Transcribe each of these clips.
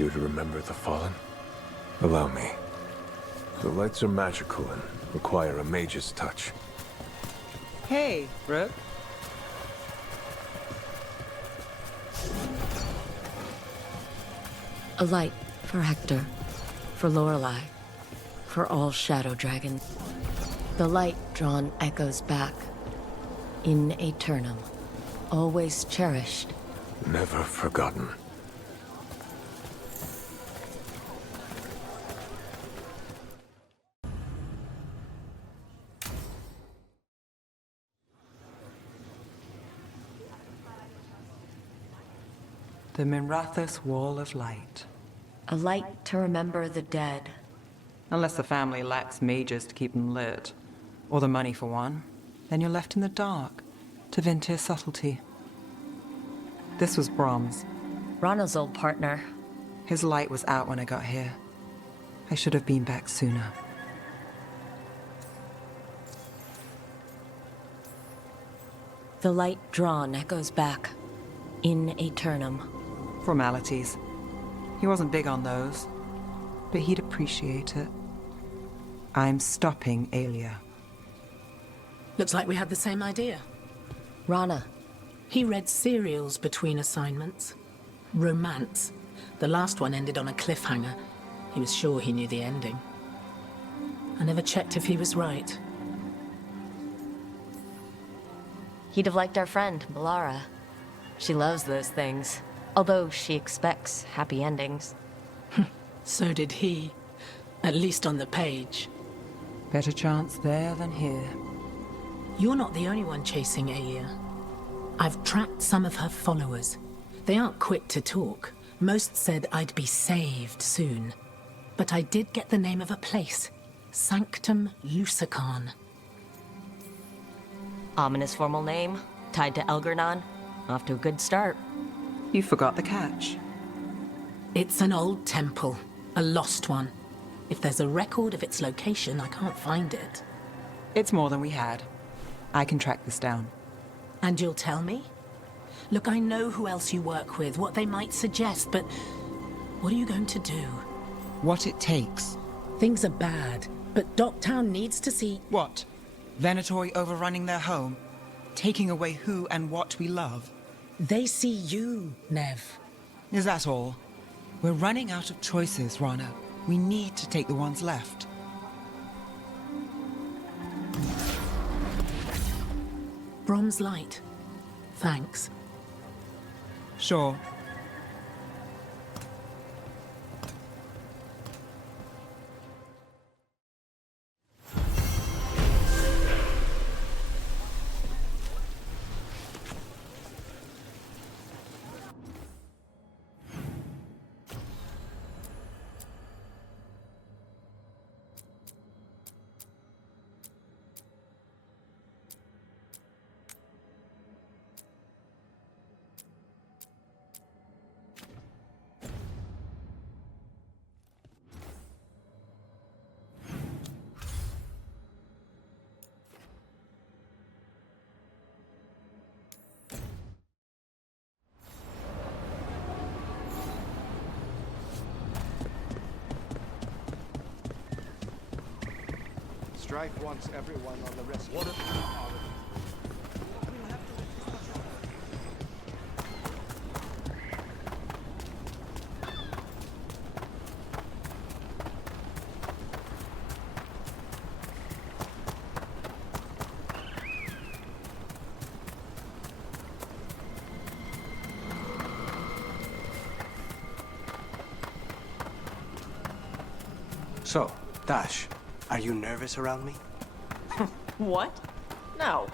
you to remember the Fallen? Allow me. The lights are magical and require a mage's touch. Hey, Brooke. A light for Hector, for Lorelei, for all shadow dragons. The light drawn echoes back, in aeternum, always cherished. Never forgotten. The Minrathous Wall of Light. A light to remember the dead. Unless the family lacks mages to keep them lit, or the money for one, then you're left in the dark to Ventir subtlety. This was Brom's. Rana's old partner. His light was out when I got here. I should have been back sooner. The light drawn echoes back, in aeternum. Formalities. He wasn't big on those, but he'd appreciate it. I'm stopping Aelia. Looks like we had the same idea. Rana. He read serials between assignments. Romance. The last one ended on a cliffhanger. He was sure he knew the ending. I never checked if he was right. He'd have liked our friend, Melara. She loves those things, although she expects happy endings. So did he. At least on the page. Better chance there than here. You're not the only one chasing Aelia. I've tracked some of her followers. They aren't quick to talk. Most said I'd be saved soon. But I did get the name of a place. Sanctum Lucican. Ominous formal name, tied to Elgernon. Off to a good start. You forgot the catch. It's an old temple. A lost one. If there's a record of its location, I can't find it. It's more than we had. I can track this down. And you'll tell me? Look, I know who else you work with, what they might suggest, but what are you going to do? What it takes. Things are bad, but Docktown needs to see... What? Venatori overrunning their home? Taking away who and what we love? They see you, Nev. Is that all? We're running out of choices, Rana. We need to take the ones left. Brom's light. Thanks. Sure. Strife wants everyone on the rescue. So, Dash, are you nervous around me? What? No.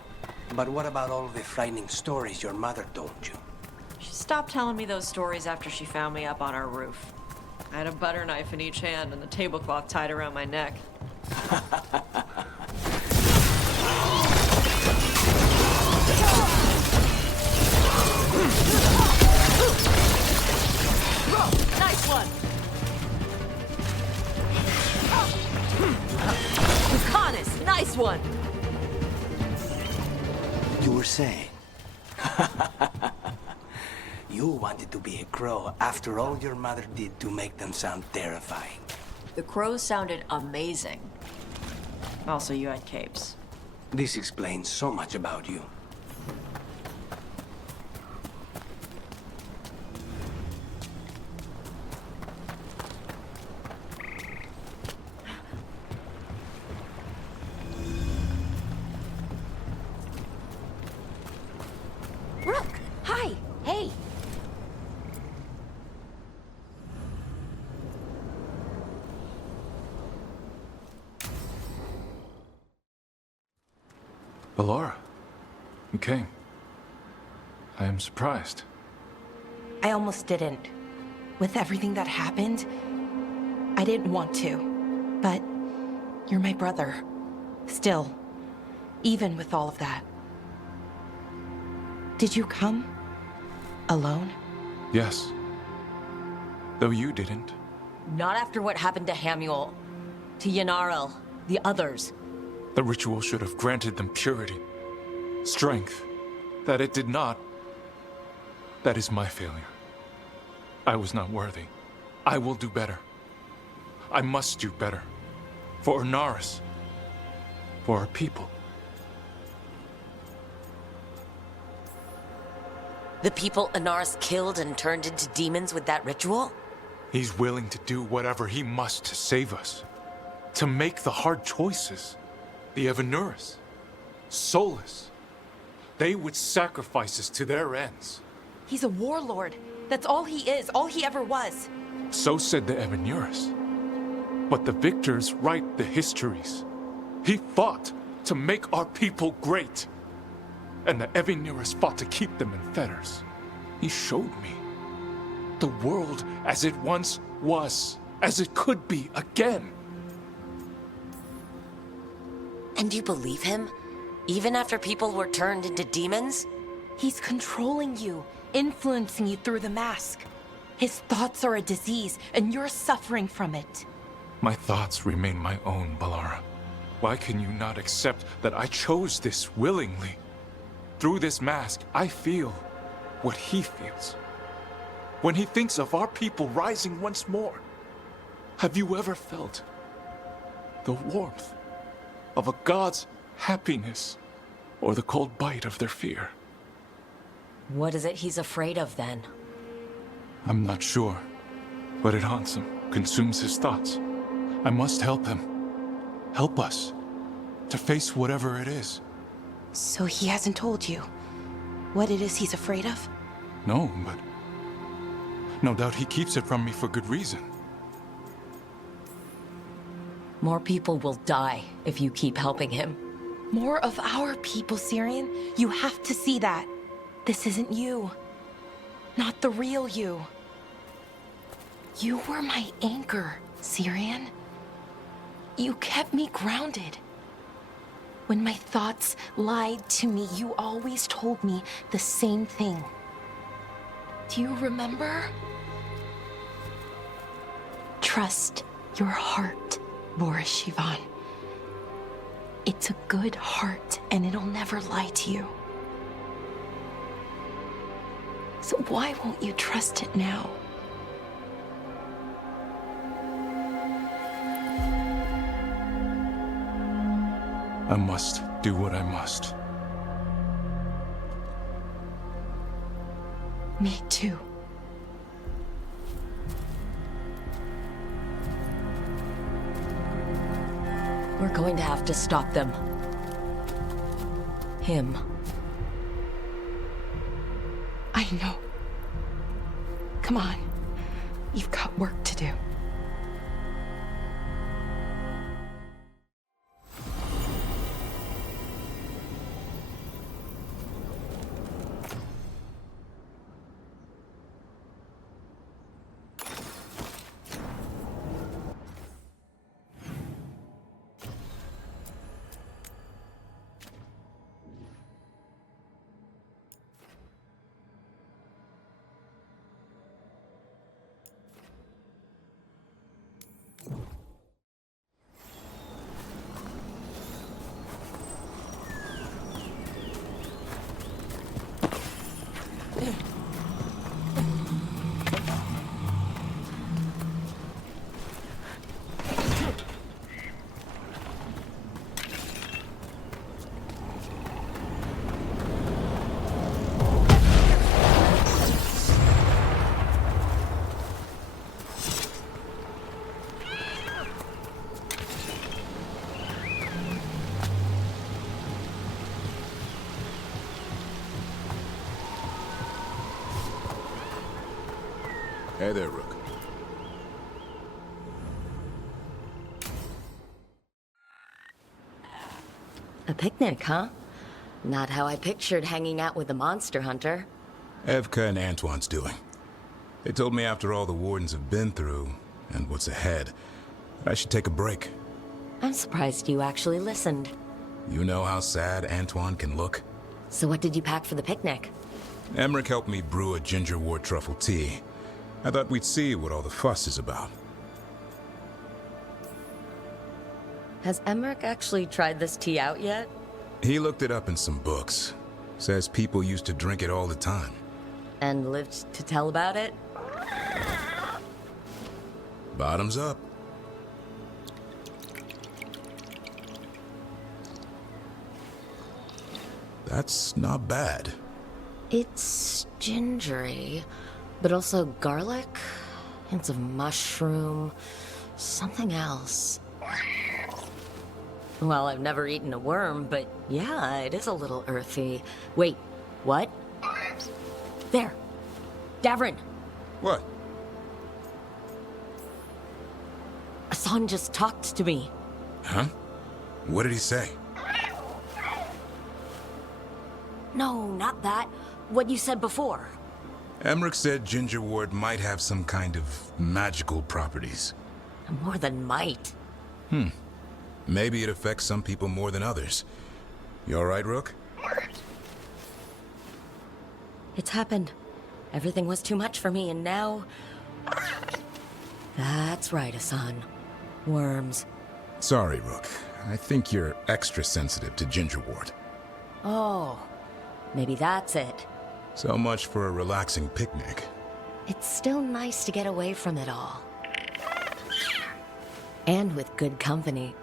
But what about all of the frightening stories your mother told you? She stopped telling me those stories after she found me up on our roof. I had a butter knife in each hand and the tablecloth tied around my neck. Nice one! Lucanus, nice one! You were saying? You wanted to be a crow after all your mother did to make them sound terrifying. The crows sounded amazing. Also, you had capes. This explains so much about you. Rook! Hi! Hey! Ballora, you came. I am surprised. I almost didn't. With everything that happened, I didn't want to. But you're my brother. Still, even with all of that. Did you come? Alone? Yes. Though you didn't. Not after what happened to Hamuel, to Yanarel, the others. The ritual should have granted them purity, strength. That it did not. That is my failure. I was not worthy. I will do better. I must do better. For Inaris. For our people. The people Inaris killed and turned into demons with that ritual? He's willing to do whatever he must to save us. To make the hard choices. The Evanuris. Solus. They would sacrifice us to their ends. He's a warlord. That's all he is, all he ever was. So said the Evanuris. But the victors write the histories. He fought to make our people great. And the Evanuris fought to keep them in fetters. He showed me the world as it once was, as it could be again. And you believe him? Even after people were turned into demons? He's controlling you, influencing you through the mask. His thoughts are a disease, and you're suffering from it. My thoughts remain my own, Ballora. Why can you not accept that I chose this willingly? Through this mask, I feel what he feels. When he thinks of our people rising once more, have you ever felt the warmth of a god's happiness or the cold bite of their fear? What is it he's afraid of then? I'm not sure, but it haunts him, consumes his thoughts. I must help him. Help us to face whatever it is. So he hasn't told you what it is he's afraid of? No, but no doubt he keeps it from me for good reason. More people will die if you keep helping him. More of our people, Syrian. You have to see that. This isn't you. Not the real you. You were my anchor, Syrian. You kept me grounded. When my thoughts lied to me, you always told me the same thing. Do you remember? Trust your heart, Boris Shivan. It's a good heart, and it'll never lie to you. So why won't you trust it now? I must do what I must. Me too. We're going to have to stop them. Him. I know. Come on. You've got work to do. Hey there, Rook. A picnic, huh? Not how I pictured hanging out with a monster hunter. Evka and Antoine's doing. They told me after all the Wardens have been through, and what's ahead, I should take a break. I'm surprised you actually listened. You know how sad Antoine can look? So what did you pack for the picnic? Emmerich helped me brew a gingerwort truffle tea. I thought we'd see what all the fuss is about. Has Emmerich actually tried this tea out yet? He looked it up in some books. Says people used to drink it all the time. And lived to tell about it? Bottoms up. That's not bad. It's gingery, but also garlic, hints of mushroom, something else. Well, I've never eaten a worm, but yeah, it is a little earthy. Wait, what? There. Davrin. What? Hassan just talked to me. Huh? What did he say? No, not that. What you said before. Emmerich said gingerwort might have some kind of magical properties. More than might. Maybe it affects some people more than others. You alright, Rook? It's happened. Everything was too much for me, and now... That's right, Hassan. Worms. Sorry, Rook. I think you're extra sensitive to gingerwort. Oh, maybe that's it. So much for a relaxing picnic. It's still nice to get away from it all. And with good company.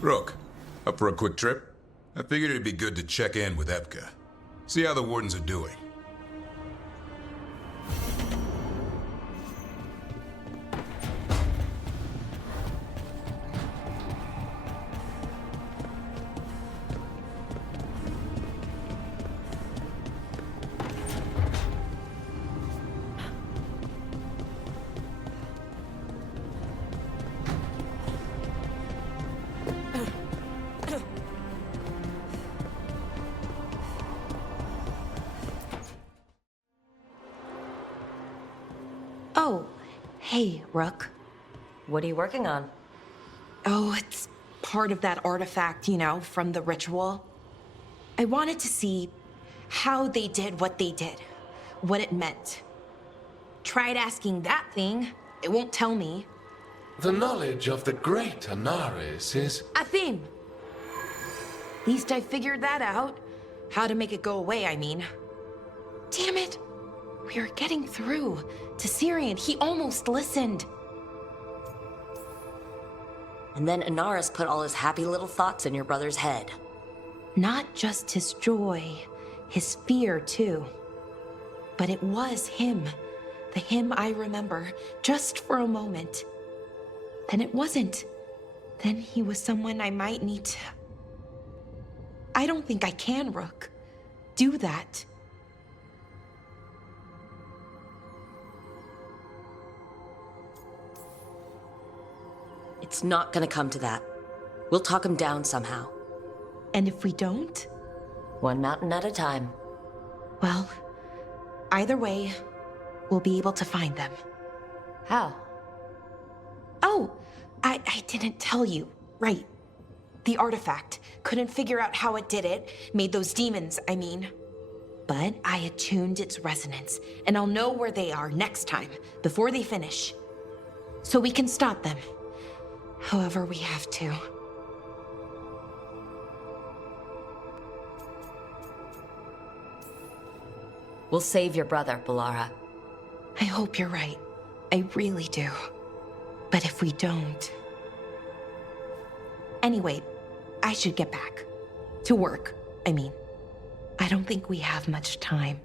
Rook, up for a quick trip? I figured it'd be good to check in with Evka. See how the Wardens are doing. Oh, hey, Rook. What are you working on? Oh, it's part of that artifact, you know, from the ritual. I wanted to see how they did what they did, what it meant. Tried asking that thing, it won't tell me. The knowledge of the great Anaris is... Athim! At least I figured that out. How to make it go away, I mean. Damn it! We were getting through to Syrian. He almost listened. And then Anaris put all his happy little thoughts in your brother's head. Not just his joy, his fear too. But it was him. The him I remember, just for a moment. Then it wasn't. then he was someone I might need to... I don't think I can, Rook. Do that. It's not gonna come to that. We'll talk him down somehow. And if we don't? One mountain at a time. Well, either way, we'll be able to find them. How? Oh, I didn't tell you. Right. The artifact. Couldn't figure out how it did it. Made those demons, I mean. But I attuned its resonance, and I'll know where they are next time, before they finish. So we can stop them. However we have to. We'll save your brother, Balara. I hope you're right. I really do. But if we don't... Anyway, I should get back. To work, I mean. I don't think we have much time.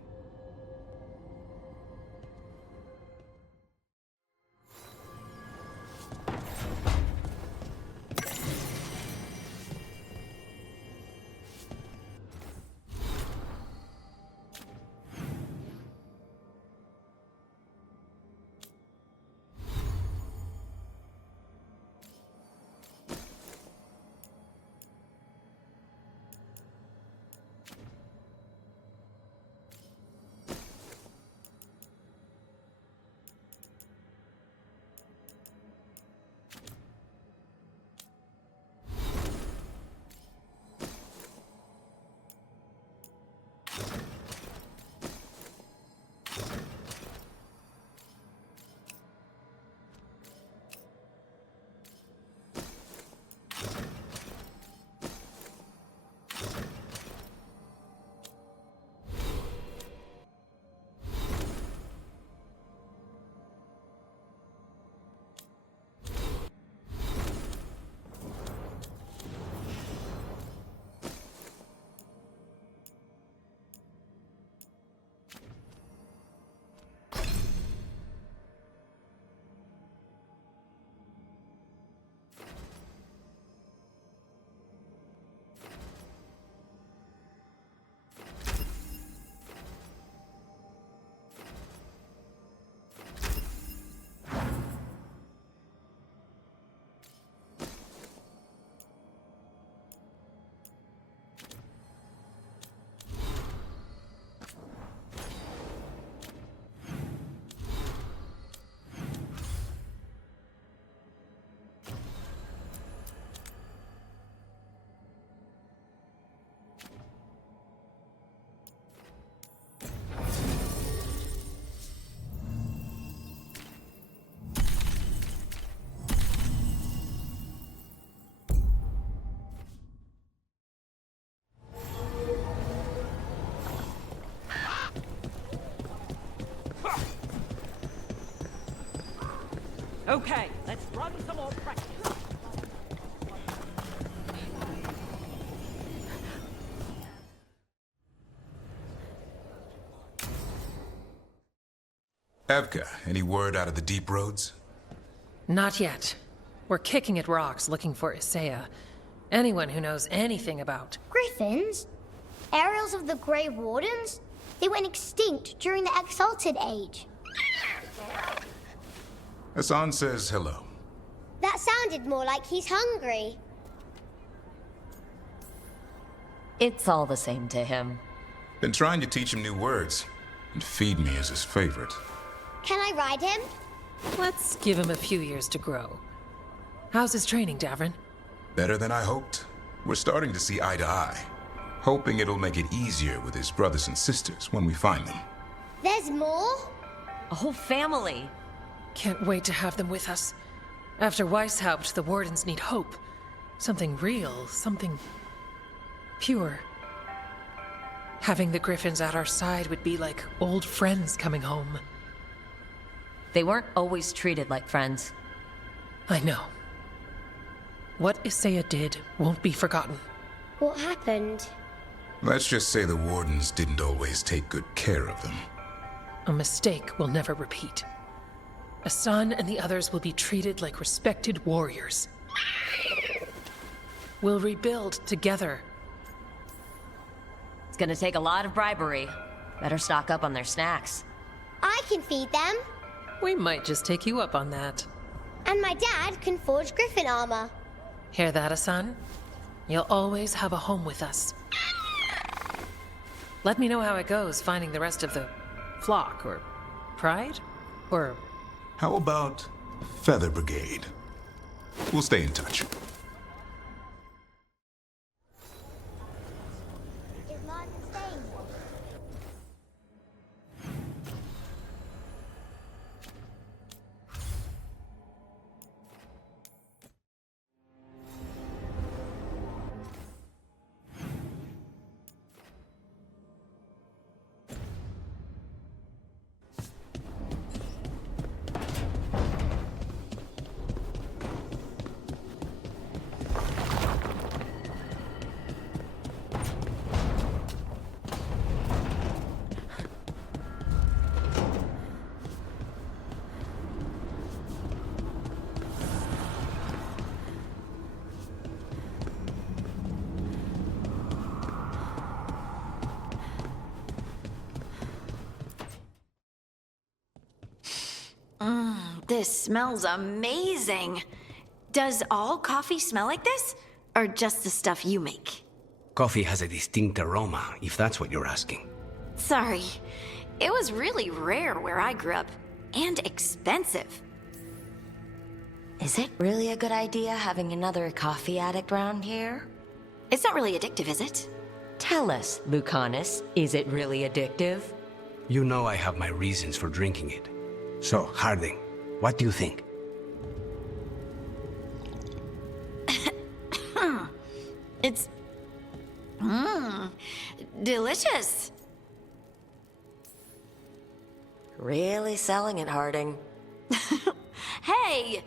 Okay, let's run some more practice. Evka, any word out of the deep roads? Not yet. We're kicking at rocks looking for Isaiah. Anyone who knows anything about... Griffins? Aerials of the Grey Wardens? They went extinct during the Exalted Age. Hassan says hello. That sounded more like he's hungry. It's all the same to him. Been trying to teach him new words, and feed me is his favorite. Can I ride him? Let's give him a few years to grow. How's his training, Davrin? Better than I hoped. We're starting to see eye to eye. Hoping it'll make it easier with his brothers and sisters when we find them. There's more? A whole family. Can't wait to have them with us. After Weishaupt, the Wardens need hope. Something real, something pure. Having the Griffins at our side would be like old friends coming home. They weren't always treated like friends. I know. What Isaiah did won't be forgotten. What happened? Let's just say the Wardens didn't always take good care of them. A mistake we'll never repeat. Hassan and the others will be treated like respected warriors. We'll rebuild together. It's gonna take a lot of bribery. Better stock up on their snacks. I can feed them. We might just take you up on that. And my dad can forge griffin armor. Hear that, Asan? You'll always have a home with us. Let me know how it goes finding the rest of the flock, or pride, or... How about Feather Brigade? We'll stay in touch. Is Martin staying? This smells amazing. Does all coffee smell like this? Or just the stuff you make? Coffee has a distinct aroma, if that's what you're asking. Sorry. It was really rare where I grew up. And expensive. Is it really a good idea having another coffee addict around here? It's not really addictive, is it? Tell us, Lucanus, is it really addictive? You know I have my reasons for drinking it. So, Harding, what do you think? It's... delicious. Really selling it, Harding. Hey,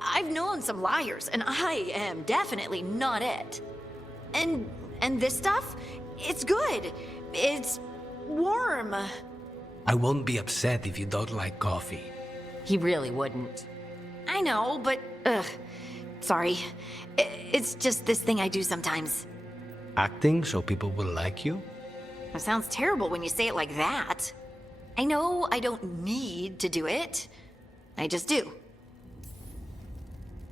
I've known some liars, and I am definitely not it. And this stuff, it's good. It's warm. I won't be upset if you don't like coffee. He really wouldn't. I know, but, sorry. It's just this thing I do sometimes. Acting so people will like you? That sounds terrible when you say it like that. I know I don't need to do it. I just do.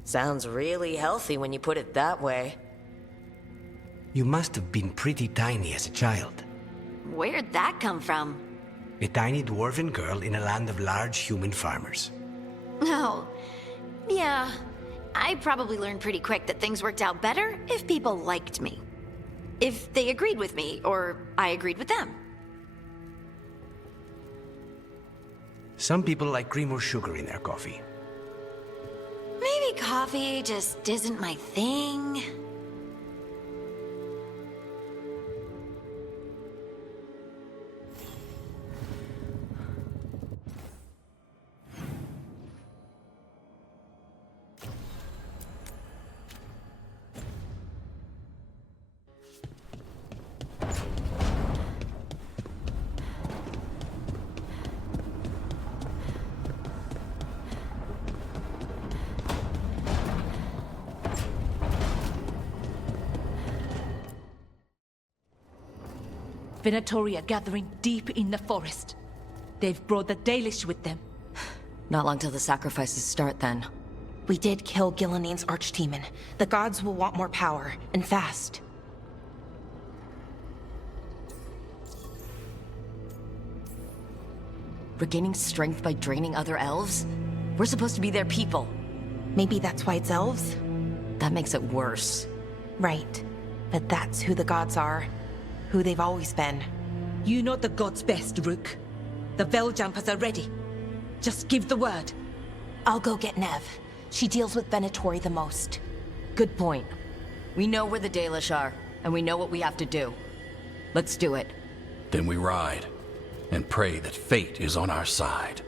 Sounds really healthy when you put it that way. You must have been pretty tiny as a child. Where'd that come from? A tiny dwarven girl in a land of large human farmers. Oh, yeah. I probably learned pretty quick that things worked out better if people liked me. If they agreed with me, or I agreed with them. Some people like cream or sugar in their coffee. Maybe coffee just isn't my thing. Venatori are gathering deep in the forest. They've brought the Dalish with them. Not long till the sacrifices start, then. We did kill Gilanine's archdemon. The gods will want more power, and fast. Regaining strength by draining other elves? We're supposed to be their people. Maybe that's why it's elves? That makes it worse. Right. But that's who the gods are. Who they've always been. You know the gods best, Rook. The Veiljumpers are ready. Just give the word. I'll go get Nev. She deals with Venatori the most. Good point. We know where the Dalish are, and we know what we have to do. Let's do it. Then we ride, and pray that fate is on our side.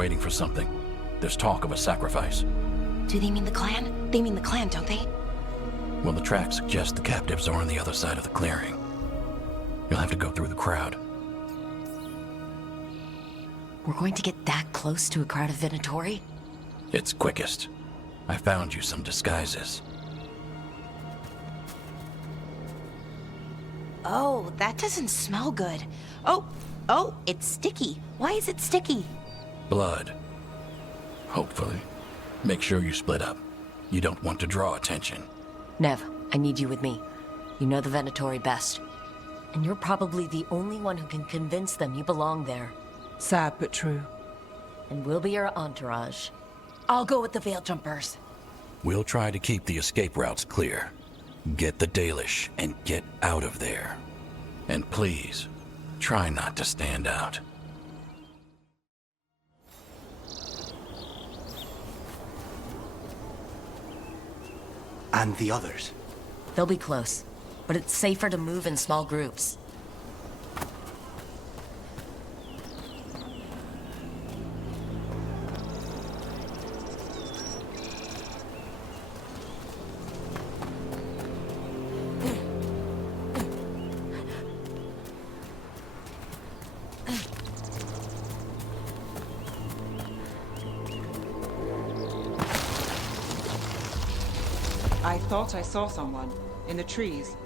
waiting for something. There's talk of a sacrifice. Do they mean the clan? They mean the clan, don't they? Well, the tracks suggest the captives are on the other side of the clearing. You'll have to go through the crowd. We're going to get that close to a crowd of Venatori? It's quickest. I found you some disguises. Oh, that doesn't smell good. Oh, it's sticky. Why is it sticky? Blood. Hopefully. Make sure you split up. You don't want to draw attention. Nev, I need you with me. You know the Venatori best. And you're probably the only one who can convince them you belong there. Sad but true. And we'll be your entourage. I'll go with the Veil Jumpers. We'll try to keep the escape routes clear. Get the Dalish and get out of there. And please, try not to stand out. And the others? They'll be close, but it's safer to move in small groups. I thought I saw someone in the trees.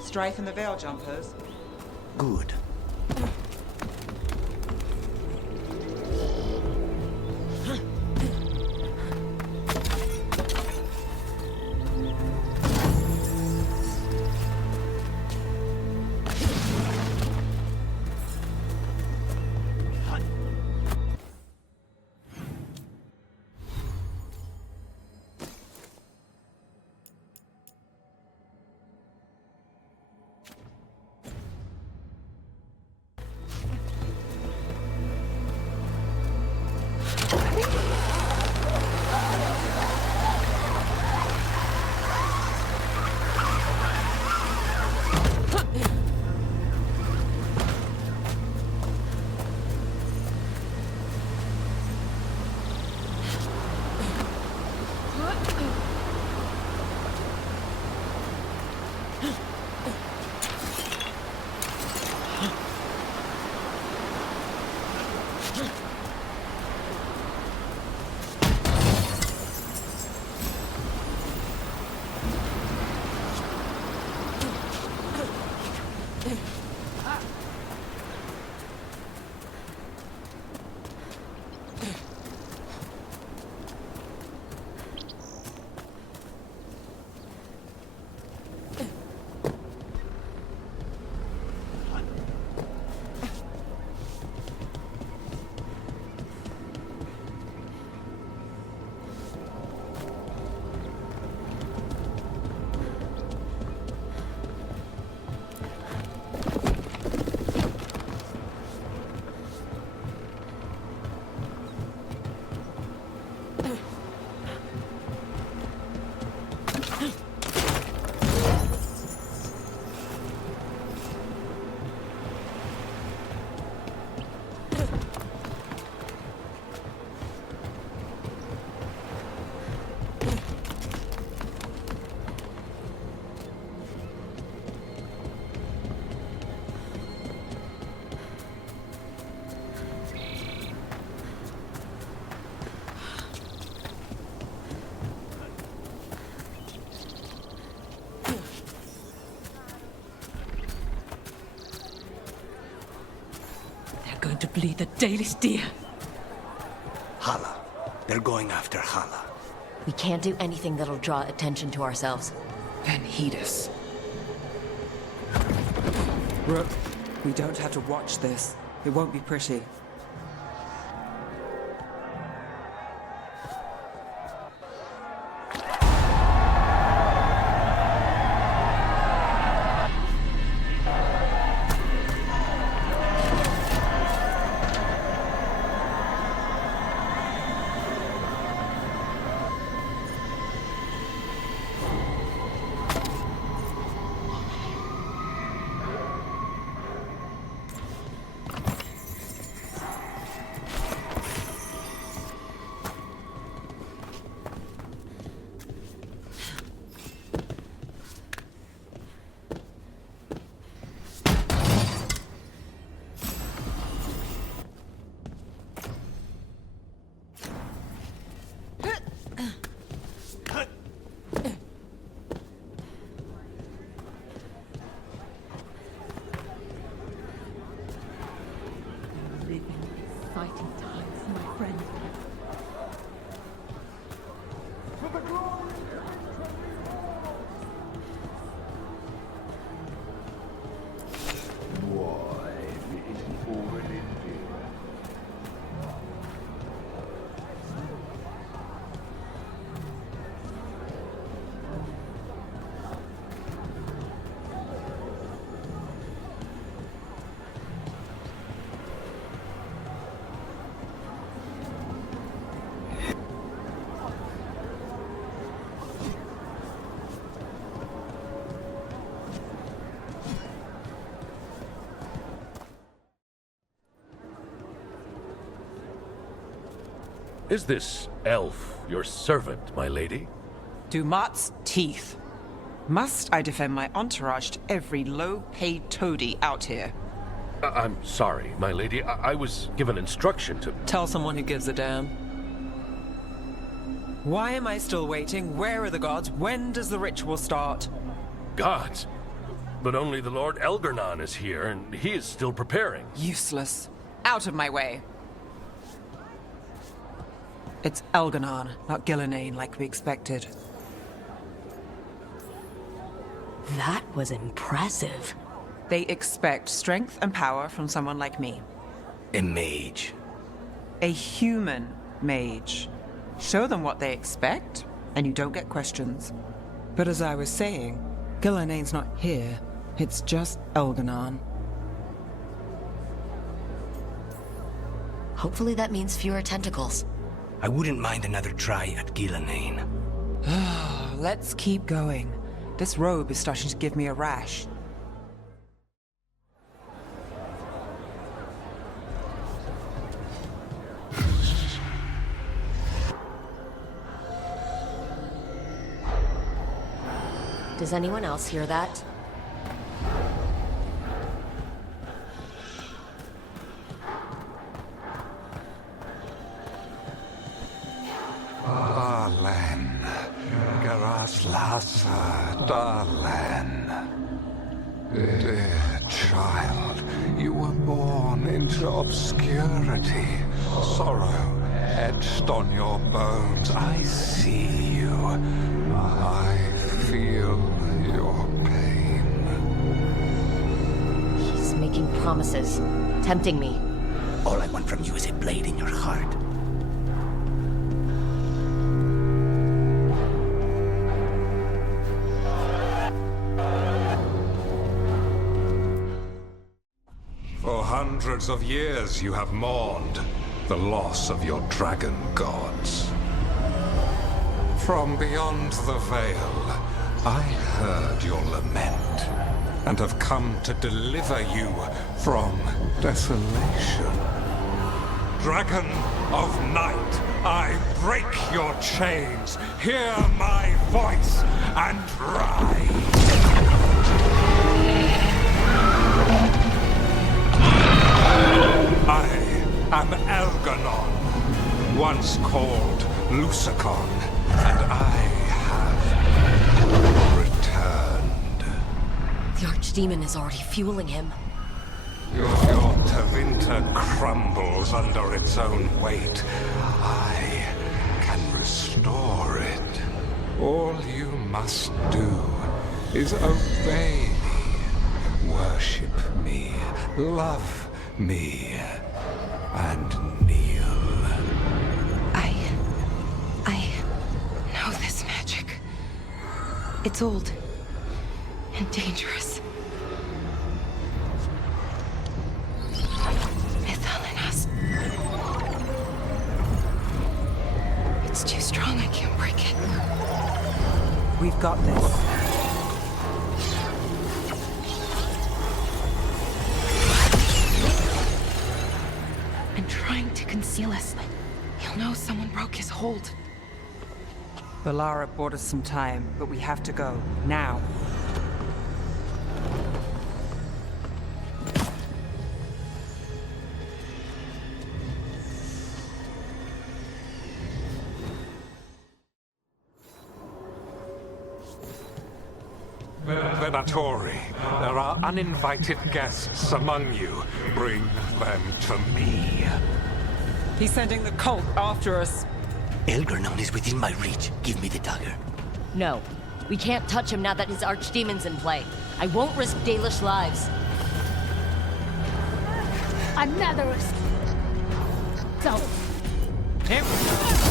Strife and the Veil Jumpers. Good. Going to bleed the Dalish deer. Hala. They're going after Hala. We can't do anything that'll draw attention to ourselves. Then heed us. Rook, we don't have to watch this. It won't be pretty. Is this elf your servant, my lady? Dumat's teeth. Must I defend my entourage to every low-paid toady out here? I'm sorry, my lady. I was given instruction to... Tell someone who gives a damn. Why am I still waiting? Where are the gods? When does the ritual start? Gods? But only the Lord Elgarnon is here, and he is still preparing. Useless. Out of my way. It's Elgarnon, not Gillenane, like we expected. That was impressive. They expect strength and power from someone like me. A mage. A human mage. Show them what they expect, and you don't get questions. But as I was saying, Gillenane's not here. It's just Elgarnon. Hopefully that means fewer tentacles. I wouldn't mind another try at Gillenane. Let's keep going. This robe is starting to give me a rash. Does anyone else hear that? Darlen, Garaslasa, Darlen. Dear child, you were born into obscurity. Sorrow etched on your bones. I see you. I feel your pain. He's making promises, tempting me. All I want from you is a blade in your heart. For hundreds of years you have mourned the loss of your dragon gods. From beyond the veil, I heard your lament, and have come to deliver you from desolation. Dragon of night, I break your chains. Hear my voice and rise. I am Elgarnon, once called Lucicon, and I have returned. The Archdemon is already fueling him. Your Tevinter crumbles under its own weight. I can restore it. All you must do is obey me, worship me, love me, and kneel. I know this magic. It's old and dangerous. Mythalinas. It's too strong, I can't break it. We've got this. And trying to conceal us. He'll know someone broke his hold. Valara bought us some time, but we have to go. Now. Venatori, there are uninvited guests among you. Bring them to me. He's sending the cult after us. Elgarnon is within my reach. Give me the dagger. No, we can't touch him now that his Archdemon's in play. I won't risk Dalish lives. Another risk. Go. Here we go.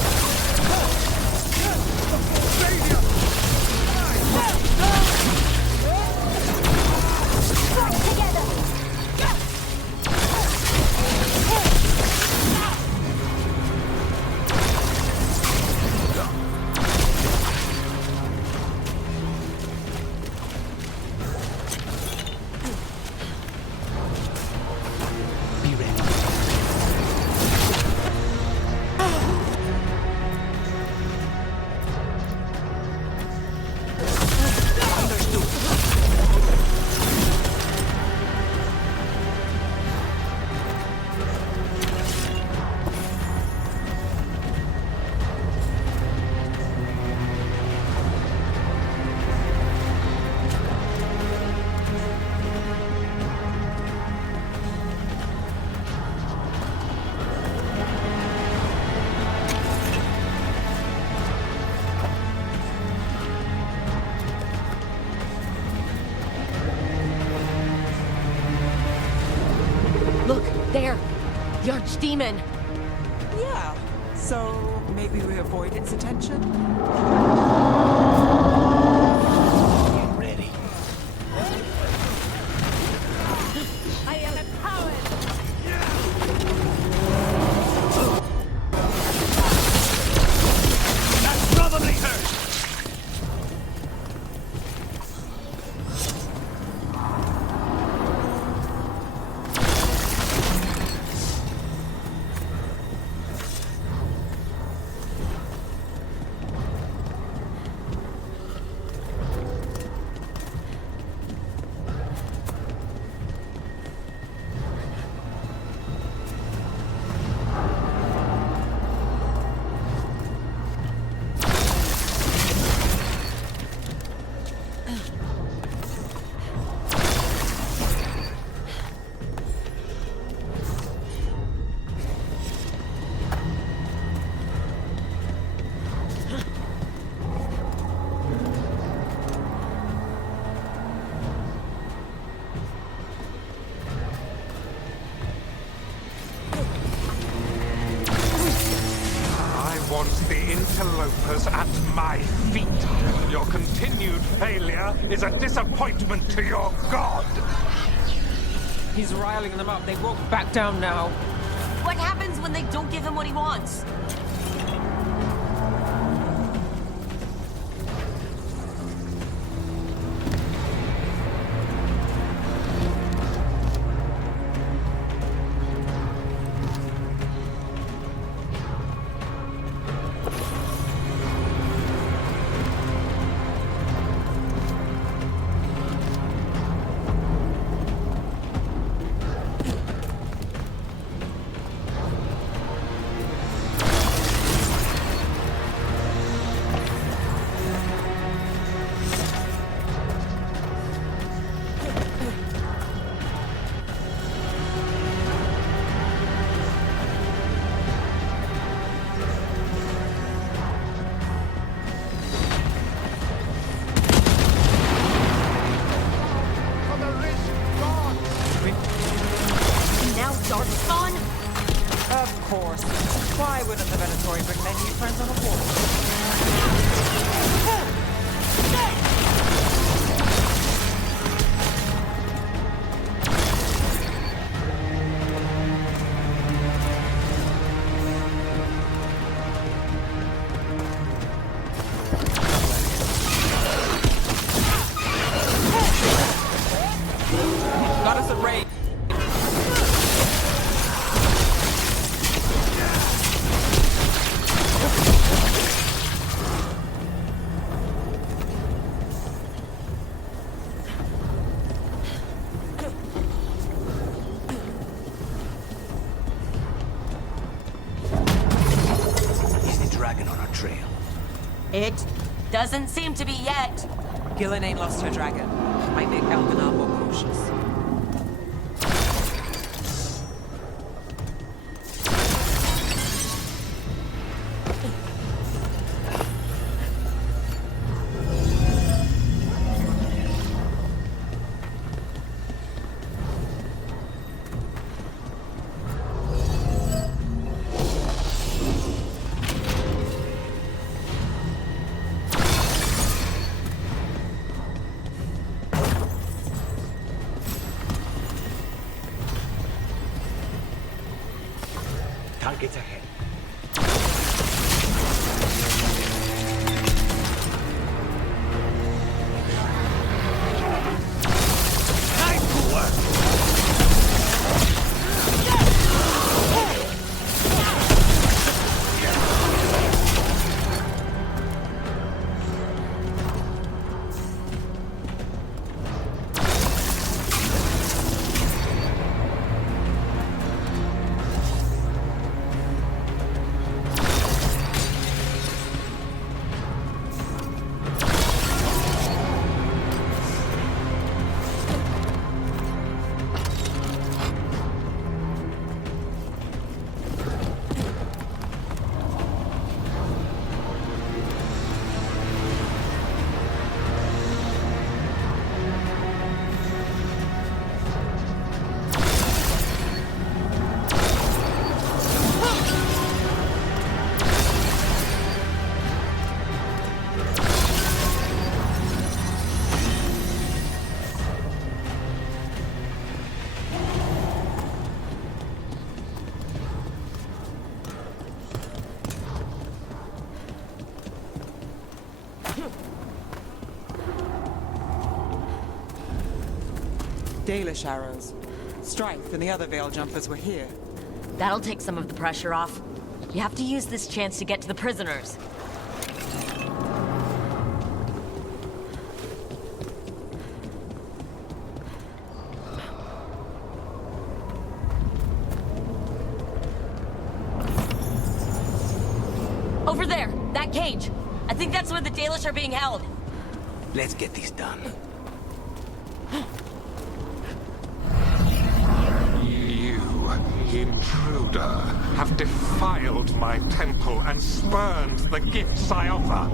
archdemon. Yeah, so maybe we avoid its attention? Get ready. I am empowered. That probably hurt. The interlopers at my feet. Your continued failure is a disappointment to your god. He's riling them up. They won't back down now. What happens when they don't give him what he wants? Of course. Why wouldn't the Venatori bring their new friends on a walk? Got us a raid. It doesn't seem to be yet. Gillen ain't lost her dragon. Might make Elganar more cautious. Targets ahead. Time to work! Dalish arrows. Strife and the other Veil Jumpers were here. That'll take some of the pressure off. You have to use this chance to get to the prisoners. Over there, that cage. I think that's where the Dalish are being held. Let's get this done. You, intruder, have defiled my temple and spurned the gifts I offer.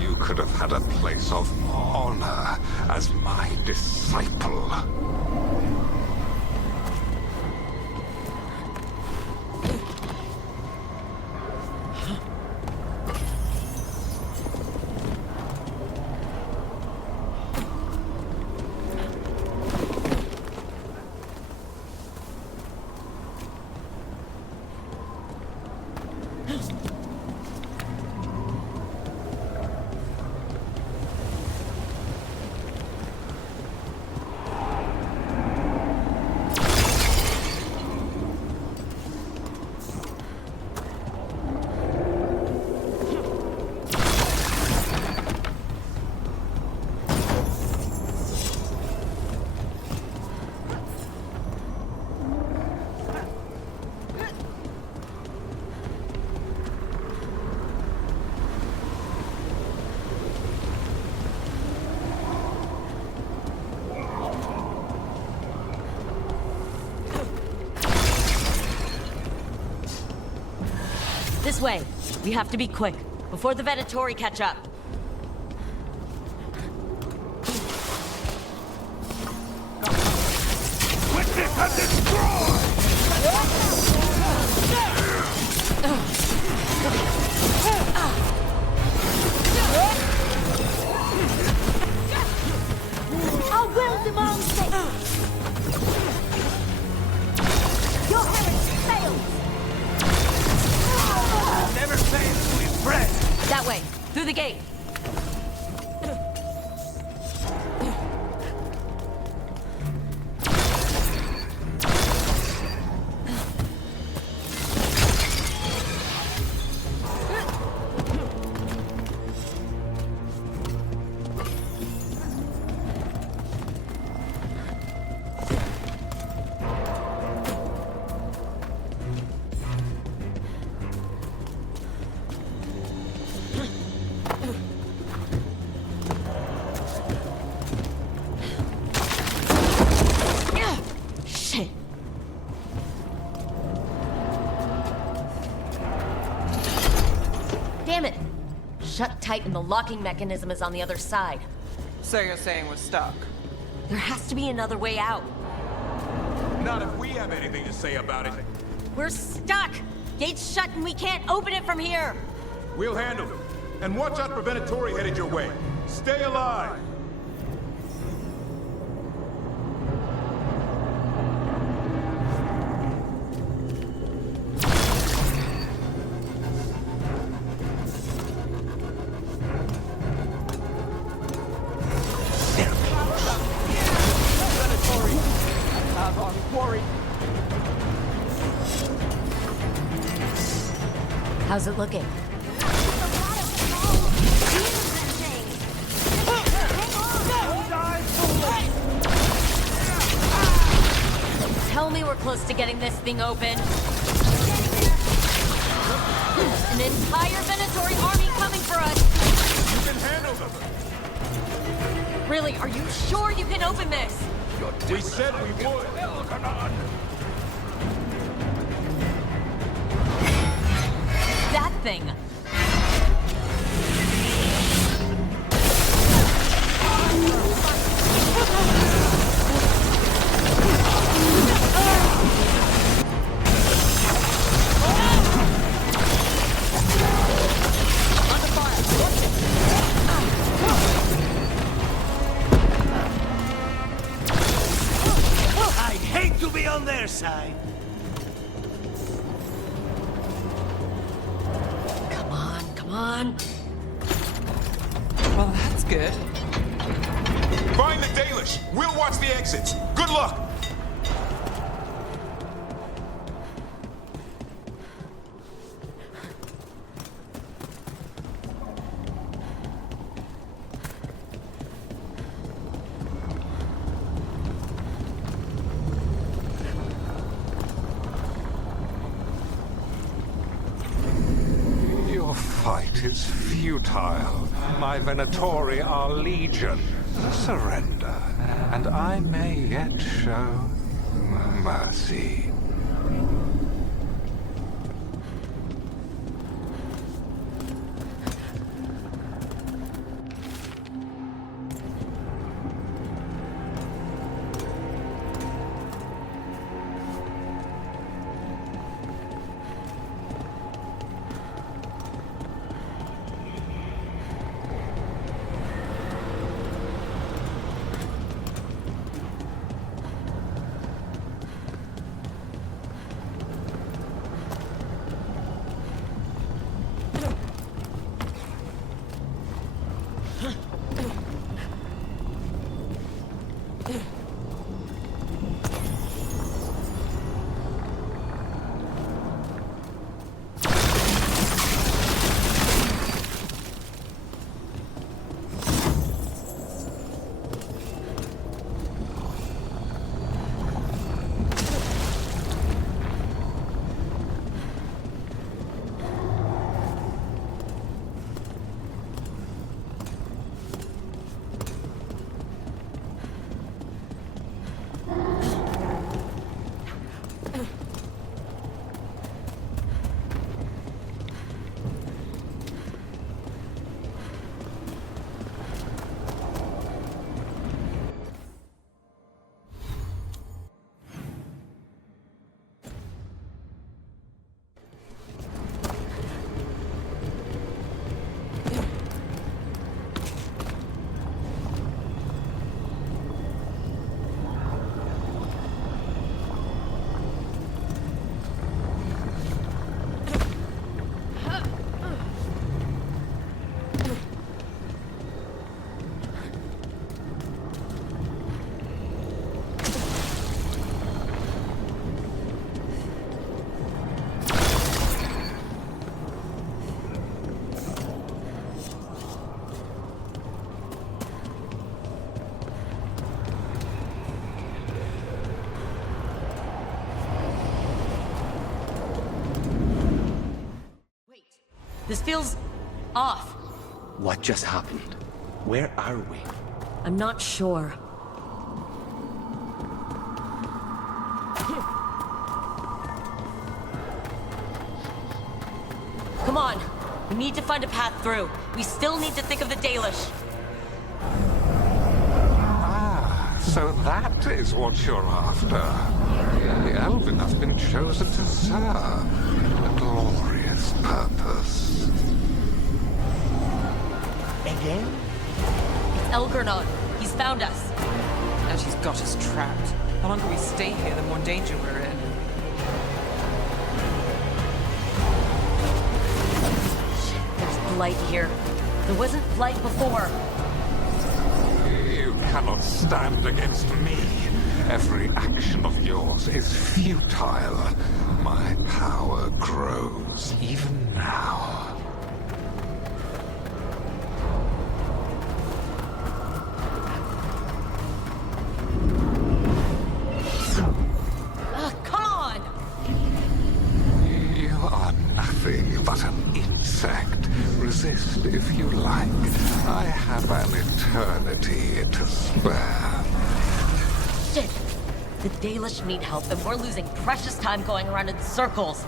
You could have had a place of honor as my disciple. This way. We have to be quick, before the Venatori catch up. Witness and destroy! Our will demands it! Your heresy fails! Never fails to impress. That way, through the gate. Damn it! Shut tight and the locking mechanism is on the other side. So you're saying we're stuck? There has to be another way out. Not if we have anything to say about it. We're stuck! Gate's shut and we can't open it from here! We'll handle it. And watch out for Venatori headed your way. Stay alive! How's it looking? Tell me we're close to getting this thing open. An entire Venatori army coming for us! You can handle them! Really, are you sure you can open this? We said we would! That thing! I'd hate to be on their side. Come on. Well, that's good. Find the Dalish! We'll watch the exits! Good luck! Your fight is futile. My Venatori are legion. Surrender, and I may yet show mercy. This feels off. What just happened? Where are we? I'm not sure. Come on. We need to find a path through. We still need to think of the Dalish. Ah, so that is what you're after. The Elven have been chosen to serve a glorious purpose. Again? It's Elgarnon. He's found us. And he's got us trapped. The longer we stay here, the more danger we're in. There's blight here. There wasn't blight before. You cannot stand against me. Every action of yours is futile. My power grows even now. Come on! You are nothing but an insect. Resist if you like. I have an eternity to spare. Shit! The Dalish need help, and we're losing precious time going around in circles.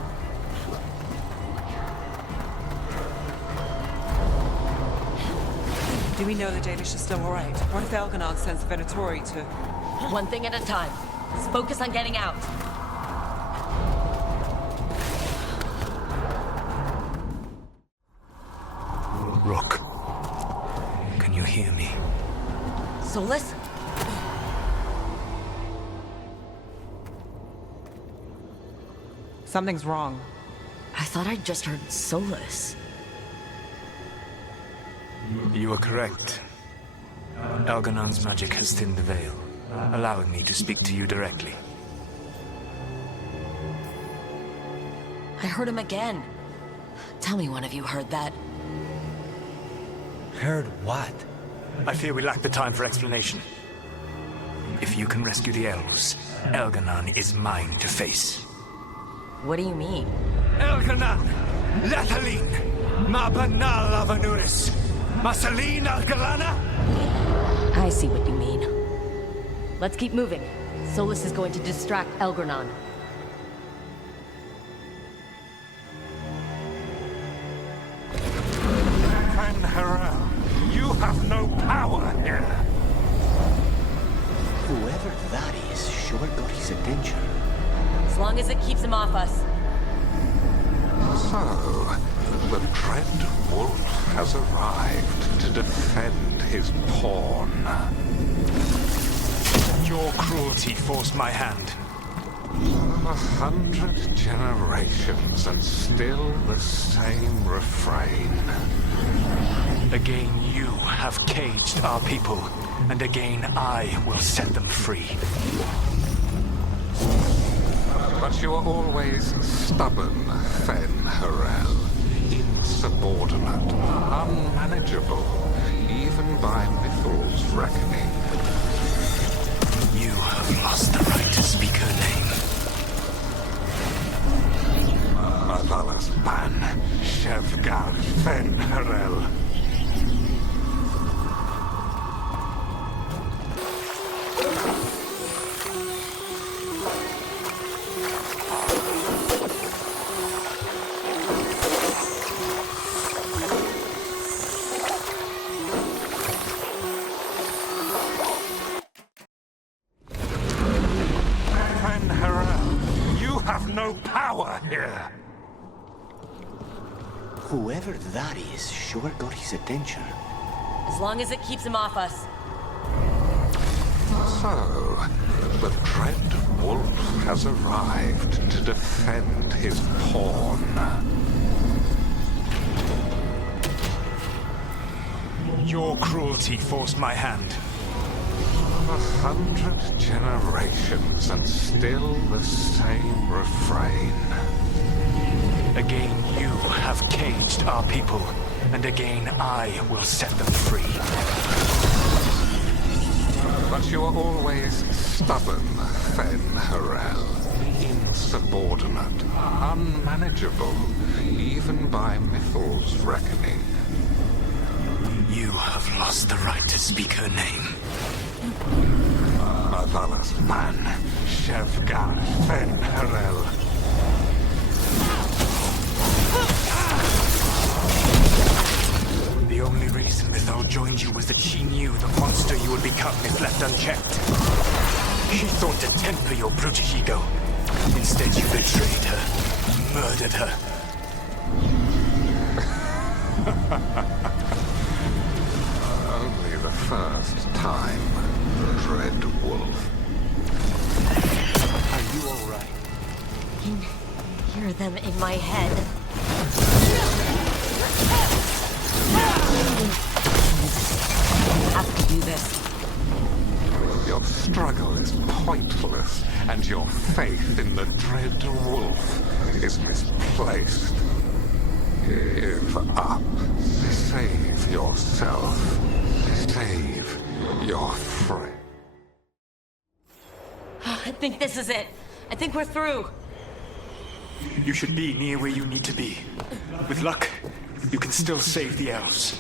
Do we know the Dalish are still alright? What if Elgarnon sends the Venatori to... One thing at a time. Let's focus on getting out. Rook, can you hear me? Solus? Something's wrong. I thought I'd just heard Solus. You are correct. Elganon's magic has thinned the veil, allowing me to speak to you directly. I heard him again. Tell me one of you heard that. Heard what? I fear we lack the time for explanation. If you can rescue the elves, Elganon is mine to face. What do you mean? Elganon! Lathaline! Ma banal avanuris! Masaline Algalana! I see what you mean. Let's keep moving. Solus is going to distract Elgranon. Van Harel, you have no power here. Whoever that is sure got his attention. As long as it keeps him off us. So, the Dread Wolf has arrived to defend his pawn. Your cruelty forced my hand. 100 generations and still the same refrain. Again you have caged our people, and again I will set them free. But you are always stubborn, Fen Harel. Insubordinate, unmanageable, even by Mythal's reckoning. You have lost the right to speak her name. Mavalas Ban, Shevgar Fen Harel. Here. Whoever that is sure got his attention. As long as it keeps him off us. So, the Dread Wolf has arrived to defend his pawn. Your cruelty forced my hand. 100 generations and still the same refrain. Again you have caged our people, and again I will set them free. But you are always stubborn, Fen Harel. Insubordinate, unmanageable, even by Mythal's reckoning. You have lost the right to speak her name. Mavalas Man, Shevgar Fen Harel. The only reason Mythal joined you was that she knew the monster you would become if left unchecked. She thought to temper your brutish ego. Instead you betrayed her, murdered her. Only the first time, Dread Wolf. Are you all right? I can hear them in my head. I have to do this. Your struggle is pointless, and your faith in the Dread Wolf is misplaced. Give up. Save yourself. Save your friend. I think this is it. I think we're through. You should be near where you need to be. With luck, you can still save the elves.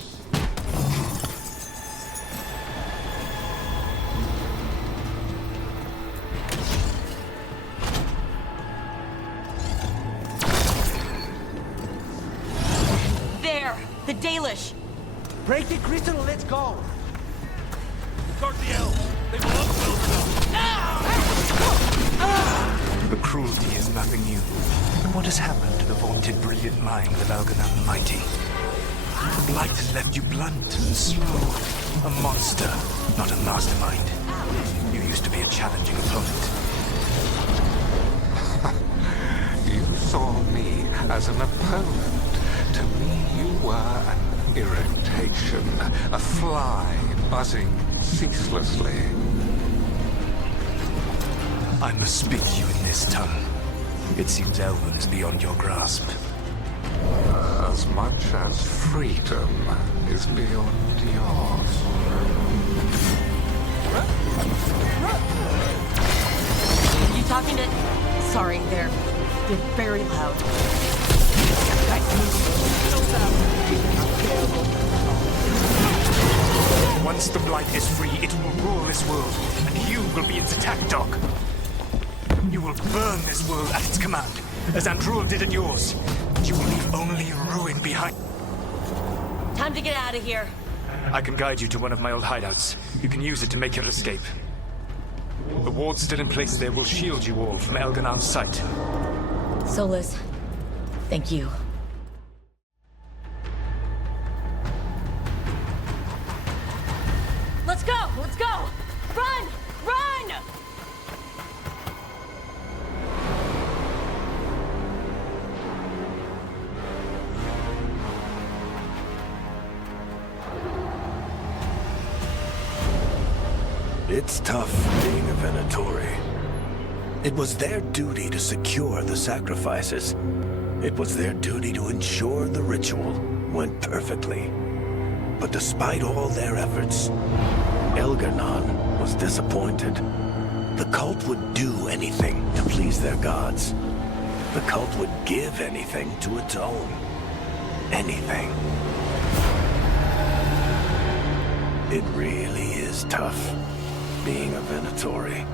There! The Dalish! Break the crystal, let's go! Guard the elves! They will upbuild The cruelty is nothing new. But what has happened to the vaunted brilliant mind of Elganon the Mighty? Blight has left you blunt and slow. A monster, not a mastermind. You used to be a challenging opponent. You saw me as an opponent. To me, you were an irritation, a fly in buzzing ceaselessly. I must speak to you in this tongue. It seems Elven is beyond your grasp. As much as freedom is beyond yours. You talking to... Sorry, they're very loud. Once the Blight is free, it will rule this world, and you will be its attack dog. You will burn this world at its command, as Andrul did at yours. You will leave only ruin behind. Time to get out of here. I can guide you to one of my old hideouts. You can use it to make your escape. The wards still in place there will shield you all from Elganon's sight. Solus, thank you. Let's go! Let's go! Run! Run! It's tough being a Venatori. It was their duty to secure the sacrifices. It was their duty to ensure the ritual went perfectly. But despite all their efforts, Elganon was disappointed. The cult would do anything to please their gods. The cult would give anything to atone. Anything. It really is tough being a Venatori.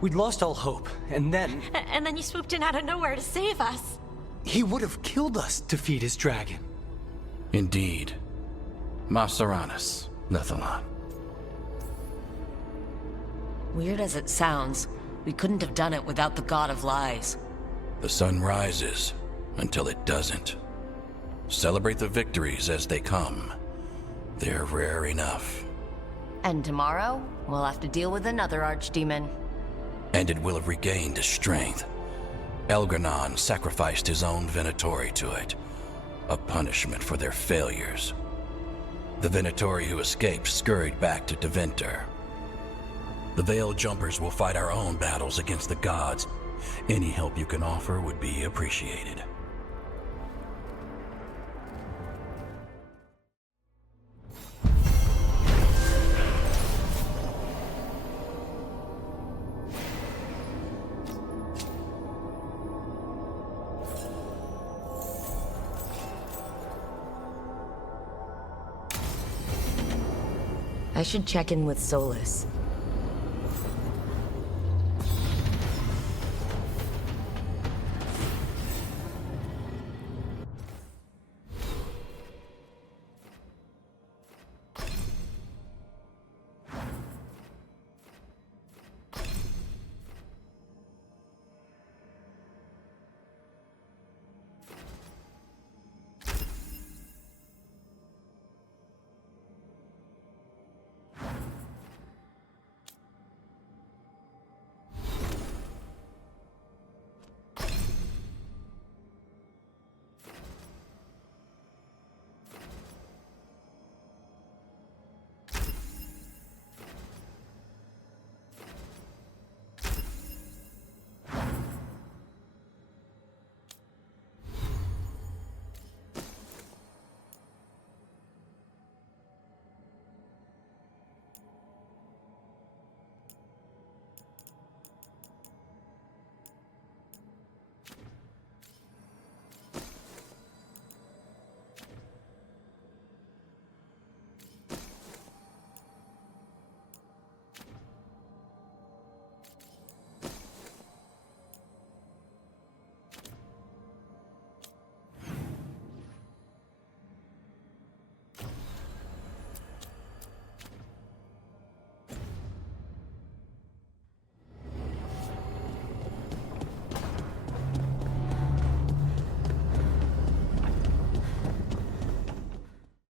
We'd lost all hope, and then... And then you swooped in out of nowhere to save us. He would have killed us to feed his dragon. Indeed. Masaranus, Nethalon. Weird as it sounds, we couldn't have done it without the God of Lies. The sun rises until it doesn't. Celebrate the victories as they come. They're rare enough. And tomorrow, we'll have to deal with another archdemon. And it will have regained its strength. Elganon sacrificed his own Venatori to it. A punishment for their failures. The Venatori who escaped scurried back to Deventer. The Veil Jumpers will fight our own battles against the gods. Any help you can offer would be appreciated. I should check in with Solus.